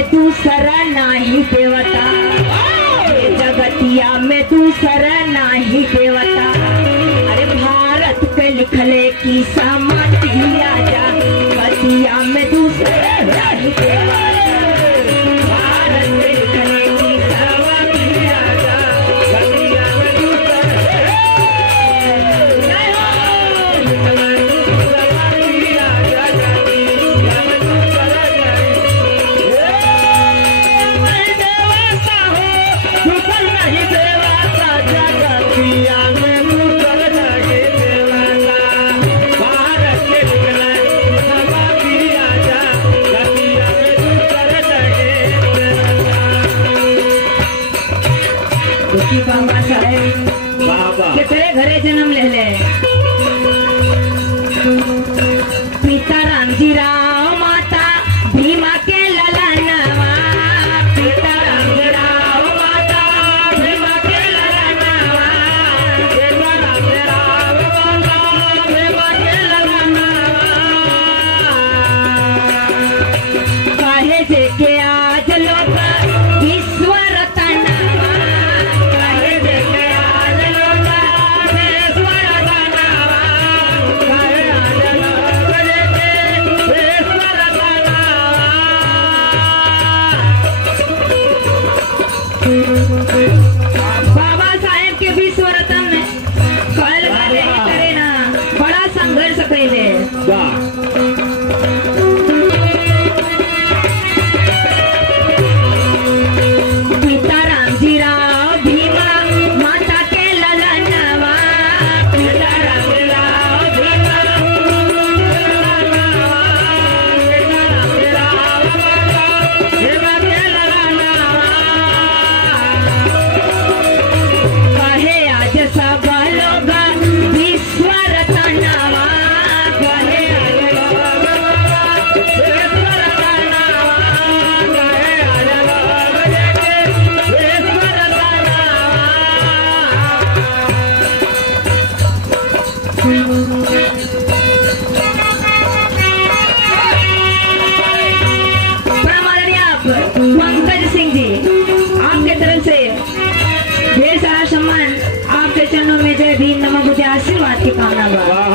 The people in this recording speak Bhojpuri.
में दूसरा नहीं देवता, जगतिया में दूसरा नहीं देवता। अरे भारत के लिखले की समातिया जा, गतिया में दूसरा नहीं देवता। भारत के लिखले की समातिया जा, गतिया में दूसरा बाबा साहेब कितने घरे जन्म ले ले। पिता रामजी राव, माता भीमा के ललनवा। पिता रामजी राव, माता भीमा के ललनवा। पिता रामजी राव, माता भीमा के ललनवा। काहे जे के आज लोग ईश्वर तनवा, काहे जे के आज लोग ईश्वर तनवा, काहे आज लोग ईश्वर तनवा। बाबा साहेब के विश्व रत्न में कल करे ना बड़ा संघर्ष कैले। पिता रामजी राव, भीमा माता के ललनवा। पिता रामजी राव, भीमा ललनवा। पिता रामजी राव, माता भीमा के ललनवा। कहे आज सब लोग विश्व रत्नवा, कहे आज लोग विश्व रत्नवा, कहे आज लोग विश्व रत्नवा। प्रणाम आदरणीय आप पंकज सिंह जी, आपके तरफ से ढेर सारा सम्मान। आपके चरणों में जय भीम, नमो बुद्धाय, आशीर्वाद की कामना बा।